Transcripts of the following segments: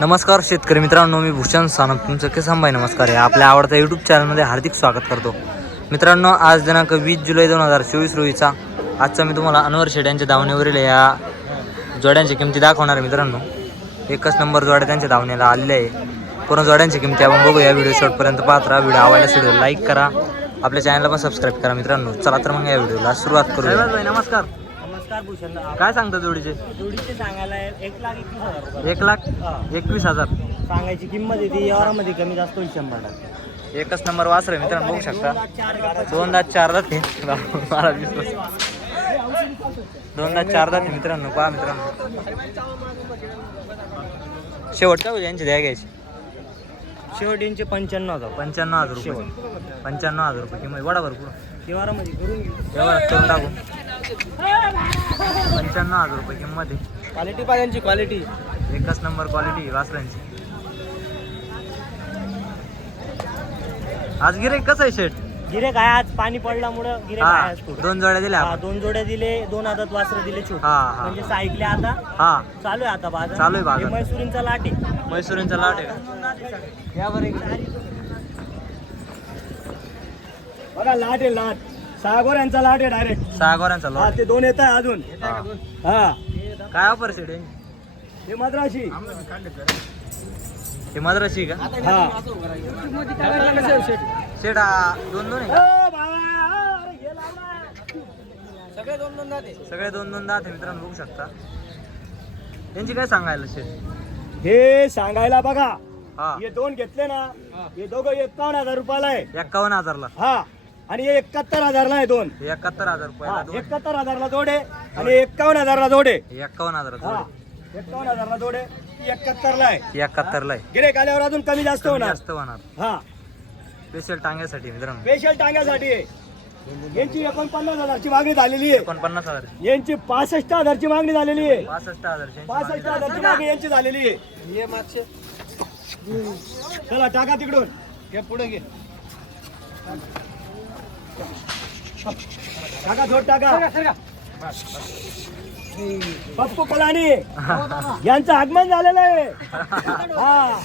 नमस्कार शेतकरी मित्रांनो मी भूषण सानप. तुमचं किसान भाई नमस्कार. आहे आपल्या आवडत्या यूट्यूब चॅनलमध्ये हार्दिक स्वागत करतो. मित्रांनो आज दिनांक वीस जुलै दोन हजार चोवीस रोजीचा. आजचा मी तुम्हाला अनवर शेड यांच्या धावणीवरील या जोड्यांची किमती दाखवणार आहे मित्रांनो. एकच नंबर जोड्या त्यांच्या धावण्याला आलेल्या आहे. पूर्ण जोड्यांची किमती आपण बघू या व्हिडिओ शॉर्टपर्यंत पाहत राहा. व्हिडिओ आवडल्यास व्हिडिओ लाईक करा. आपल्या चॅनलला पण सबस्क्राईब करा मित्रांनो. चला तर मग या व्हिडिओला सुरुवात करू नमस्कार. नमस्कार भूषण काय सांगता जोडीचे? जोडीचे सांगायला एक लाख एकवीस हजार रुपये. एक लाख हा. एकवीस हजार. सांगायची किंमत आहे ती व्यवहारामध्ये कमी जास्त होईल शंभर टक्के एकच नंबर वासर आहे मित्रांनो बघू शकता. दोनदा चारदा ते मला दिसलं दोनदा चारदा ते मित्रांनो पहा मित्रांनो. शेवट काय होईल यांची द्या घ्यायची. शेवट यांचे पंच्याण्णव हजार. पंच्याण्णव हजार रुपये. पंच्याण्णव हजार रुपये किंमत. वडा भरपूर. व्यवहारामध्ये करून घेऊ. व्यवहारात करून टाकू. पंच्याण्णव हजार रुपये किंमत आहे. क्वालिटी पाहिजे क्वालिटी एकच नंबर क्वालिटी वासरांची. आज गिरे कसं आहे शेट गिरे काय आज पाणी पडल्यामुळं गिरे हा काय. दोन जोड्या दिल्या हा, आपण. दोन जोड्या दिले दोन आदत वासरं दिले छोटे. हा, हा. म्हणजे साईकले आता. हा. चालू आहे आता बाजार. चालू आहे बाजार. हे मैसुरींचा लाट आहे. मैसुरींचा लाट आहे. का या बरं इकडे. बघा लाट आहे लाट. सागोऱ्यांचा लाट आहे डायरेक्ट सहा गोऱ्यांचा हा लॉट ते दोन येत आहे अजून. हा. हा. काय ऑफर शेट आहे? हे मद्राशी. हे मद्रासी का? हा. शेट हा दोन दोन आहे का? ओ बाबा, अरे हे लावला. सगळे दोन दोन जाते सगळे दोन दोन दात आहे मित्रांनो बघू शकता. त्यांची काय सांगायला शेट हे सांगायला बघा. हा. हे दोन घेतले ना हे. दोघं एकावन्न हजार रुपयाला आहे. एक्कावन्न हजारला. हा. आणि हे एकाहत्तर हजारला आहे दोन. एकाहत्तर हजार रुपयाला दोन एकाहत्तर हजारला जोडे आणि एकावन्न हजारला जोडे. एक्कावन्न हजार हा एकावन्न हजारला जोडे. एकाहत्तरला आहे. एकाहत्तरला आहे. गिरेक आल्यावर अजून कमी जास्त कमी होणार. जास्त होणार. हा. स्पेशल टांग्यासाठी मित्रांनो. स्पेशल टांग्यासाठी आहे. यांची एकोणपन्नास हजारची मागणी झालेली आहे. एकोणपन्नास हजार. यांची पासष्ट हजारची मागणी झालेली आहे. पासष्ट हजार पासष्ट हजारची मागणी यांची झालेली आहे. चला टाका तिकडून. घे पुढे घे. टाका थोड टाका. पप्पू कलानी यांचं आगमन झालेलं आहे. हा.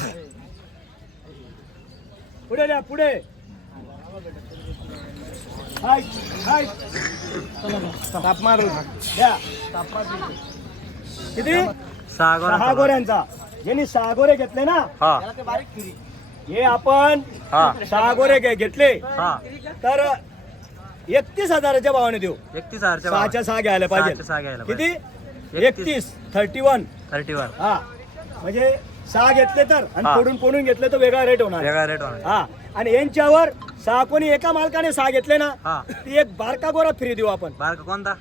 पुढे द्या पुढे. हाय हाय. ताप मारू द्या किती सहा गोऱ्यांचा यांनी सहा गोरे घेतले ना? हा. आपण हा. सहा गोरे घेतले. हा. तर एकतीस हजाराच्या भावाने देऊ. एकतीस हजारच्या सहाच्या सहा घ्यायला सहाच्या पाहिजे. सहा घ्यायला किती? एकतीस. एकतीस. थर्टी वन थर्टी वन हा. म्हणजे सहा घेतले तर आणि हा. फोडून फोडून घेतले तर वेगळा रेट होणार. वेगळा रेट होणार. हा. आणि यांच्यावर सहा कोणी एका मालकाने सहा घेतले ना हा. ती एक बारका गोरा फ्री देऊ आपण. बारका कोणता?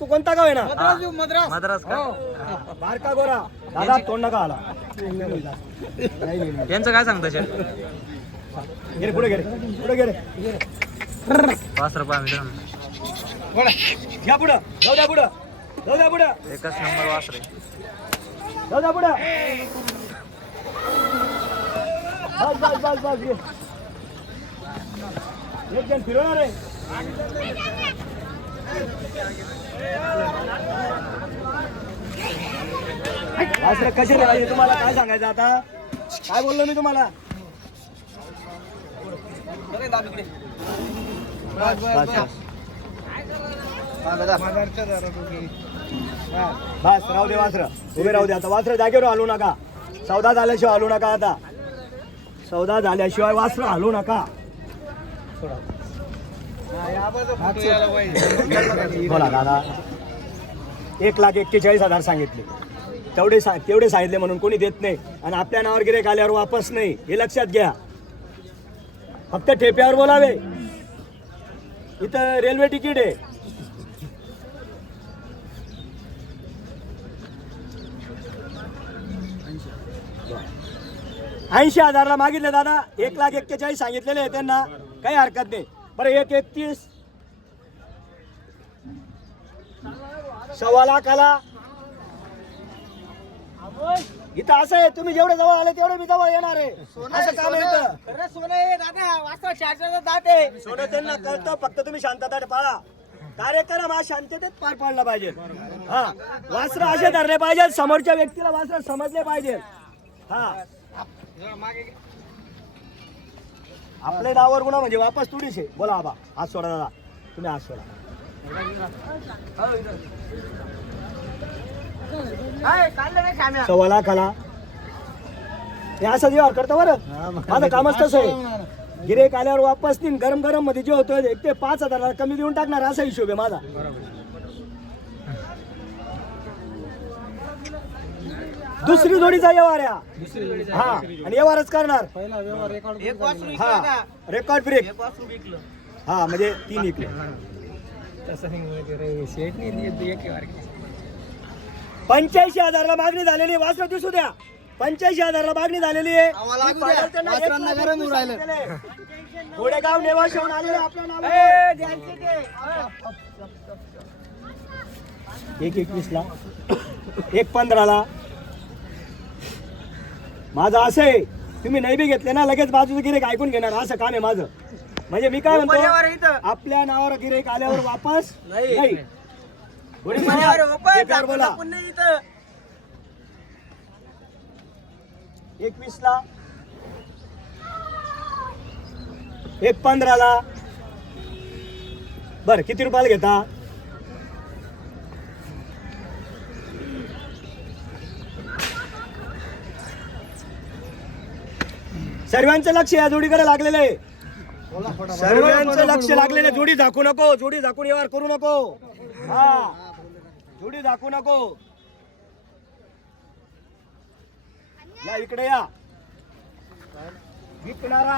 तू कोणता गाव आहे ना? हा. मद्रास. का? बारका गोरा. दादा तोंड नका आला नाही, नाही, नाही. यांचं काय सांगता पुढे पुढे. पाच रुपये मित्रांनो घ्या पुढं. जाऊ द्या पुढं. जाऊ द्या पुढं. एकच नंबर वासरे जाऊ द्या पुढं. बस बस बस बस. एक जण फिरवणार आहे. वासरे कसे तुम्हाला काय सांगायचं आता? काय बोललो मी तुम्हाला? बस, बस, बस. बस. राहू दे वासर. उभे राहू दे आता. वासर जागेवर हलू नका. सौदा झाल्याशिवाय हलू नका आता. सौदा झाल्याशिवाय वासर हलू नका. बोला दादा. एक लाख एक्केचाळीस हजार सांगितले. तेवढे सा- तेवढे सांगितले म्हणून कोणी देत नाही. आणि आपल्या नावावर गिरेक आल्यावर वापस नाही. हे लक्षात घ्या. फक्त ठेप्यावर बोलावे. इथं रेल्वे तिकीट आहे. ऐंशी हजारला मागितले दादा. एक लाख एक्केचाळीस सांगितलेले आहे त्यांना. काही हरकत नाही. बरं एक एकतीस. सव्वा लाखाला इथं असं आहे तुम्ही जेवढे जवळ आले तेवढे मी जवळ येणार आहे. असं काम आहे इथं. सोनं त्यांना कळतं फक्त तुम्ही शांतता पाळा. कार्यक्रम हा शांततेत पार पाडला पाहिजे. हा वासर असे धरले पाहिजे समोरच्या व्यक्तीला वासर समजले पाहिजे हा. आपल्या नावावर गुन्हा म्हणजे वापस थोडीशे बोला आबा हात सोडा दादा. तुम्ही हात सोडा. सव्वा लाखाला हे असं व्यवहार करतो बरं. माझं कामच तसं आहे. गिरेक आल्यावर वापस तीन गरम गरममध्ये जे होतं एक ते पाच हजाराला कमी देऊन टाकणार असा हिशोब आहे माझा. दुसरी जोडीचा व्यवहार आहे हा. हा आणि व्यवहारच करणार. हा रेकॉर्ड ब्रेक हा म्हणजे तीन इकडे. पंच्याऐंशी हजारला मागणी झालेली आहे. वासरं दिसू द्या. पंच्याऐंशी हजारला मागणी झालेली आहे. गोडेगाव नेवा शेवून आलेले आपल्या नावावर. एक एकवीस ला एक पंधराला. माझं असं आहे. तुम्ही नाही बी घेतले ना लगेच बाजूचं गिरेक ऐकून घेणार. असं काम आहे माझं. म्हणजे मी काय म्हणतो आपल्या नावावर गिरेक आल्यावर वापस नाही गोडी मारा. एकावर बोला एकवीस ला एक पंधराला. बर किती रुपयाला घेता? सर्वांचं लक्ष या जोडीकडे लागलेलं आहे. सर्वांचं लक्ष लागलेलं आहे. जोडी झाकू नको जोडी झाकून व्यवहार करू नको. हा. जोडी दाखवू नको. या इकडे या. विकणारा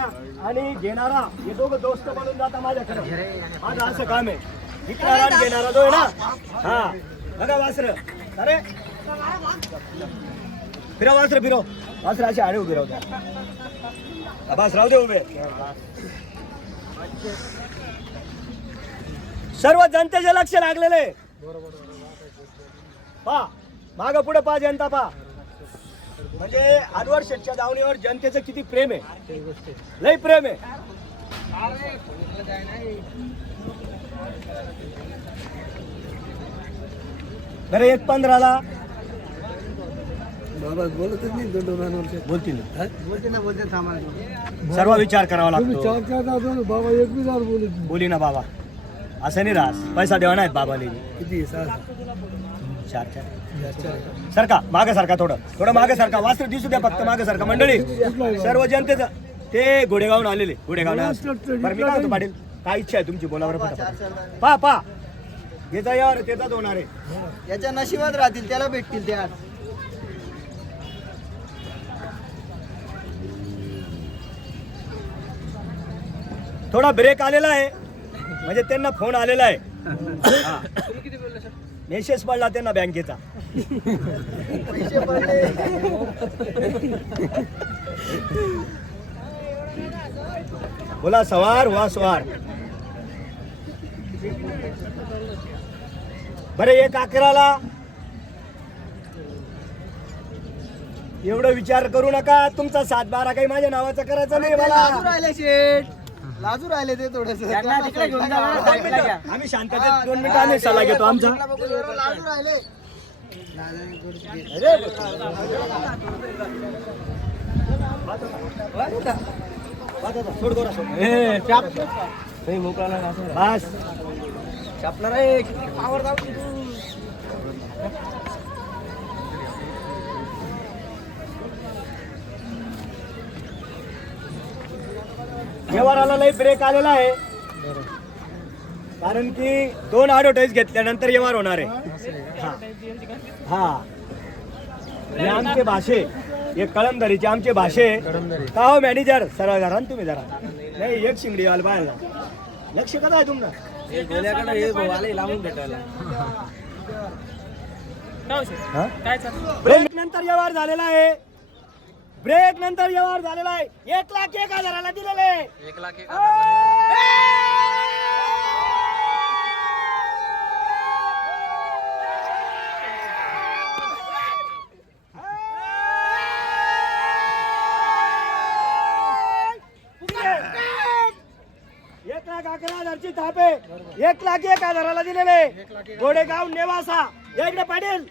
आणि घेणारा हे दोघं दोस्त बनून जाता माझ्याकडे. माझं असं काम आहे. विकणारा आणि घेणारा जो आहे ना? हा. बघा वासर. अरे. फिरव वासर फिरव वासर असे आडे उभे राहू बस राहू दे उभे. सर्व जनतेचे लक्ष लागलेले पा. माग पुढे पा जनता पा. म्हणजे आजवर शेतच्या दावणीवर जनतेचं किती प्रेम आहे? लय प्रेम आहे. बरं एक पंधराला. बाबा बोलतच नाही दोन दोन वर्ष बोलतील. बोलते ना बोलते थांबा सर्व विचार करावा लागतो. चार चार बाबा एक बी दार बोलत नाही. बोली ना बाबा. असं नाही राहस पैसा देवा नाहीत बाबाले किती चार चार. मागे सरका थोडं. थोडं मागे सरका. वास्त्र दिसू द्या फक्त मागे सरका. मंडळी सर्व जनतेचं ते घोडेगावून आलेले. घोडेगाव बरं मी काय पाटील? काय इच्छा आहे तुमची बोलावर पा पा याचा यावर त्याचाच होणार आहे. याच्या नशिबात राहतील त्याला भेटतील त्या थोडा ब्रेक आलेला आहे. म्हणजे त्यांना फोन आलेला आहे. हा. मेसेज पडला त्यांना बँकेचा. पैसे पडले बोला सवार वा सवार. बरं एक अकराला. एवढं विचार करू नका. तुमचा सात बारा काही माझ्या नावाचा करायचा नाही मला राहिले शेठ. लाजू राहिले ते थोडस. आम्ही शांततेत दोन मिनिटं आम्ही सल्ला घेतो आमचा. लाजू राहिले. सोड गोरा सोड बस. व्यवहाराला लई ब्रेक आलेला आहे. कारण की दोन ॲडव्हर्टाईज घेतल्यानंतर व्यवहार होणार आहे. हा. हा. हे आमचे भाषे. हे कळमदरीचे आमचे भाषे. का हो मॅनेजर सरळ जरा ना तुम्ही जरा. नाही एक शिंगडी वाल बाहेर लक्ष कदा आहे तुमचं. हा? ब्रेक नंतर व्यवहार झालेला आहे. ब्रेक नंतर व्यवहार झालेला आहे. एक लाख एक हजाराला दिलेले. एक लाख एक लाख अकरा हजारची थापे. एक लाख एक हजाराला दिलेले. गोडेगाव नेवासा. या इकडे पाटील.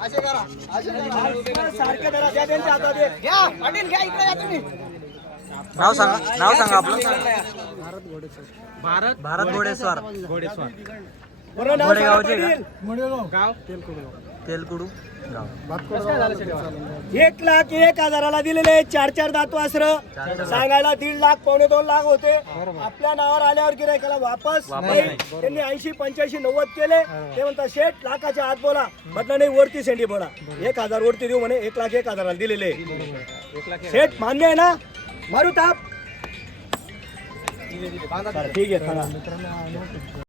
असे करा असे करा. सारखे धरा द्या त्यांच्या हातात दे. घ्या पाटील घ्या इकडे या तुम्ही. नाव सांगा नाव सांगा आपलं. भारत घोडेस्वार. बरं नाव गोडेगावचे सांगा का? पाटील. तेलकुडू. गाव एक लाख एक हजाराला दिलेले चार चार दात वासर. सांगायला दीड लाख पावणे दोन लाख होते. आपल्या नावावर आल्यावर गिरायकाला वापस नाही. त्यांनी ऐंशी पंच्याऐंशी नव्वद केले. ते म्हणतात शेठ लाखाच्या आत बोला. म्हटलं नाही वरती सेंडी बोला. एक हजार वरती देऊ म्हणे एक लाख एक हजाराला दिलेले शेठ मान्य आहे ना? मारू ताप. ठीक आहे.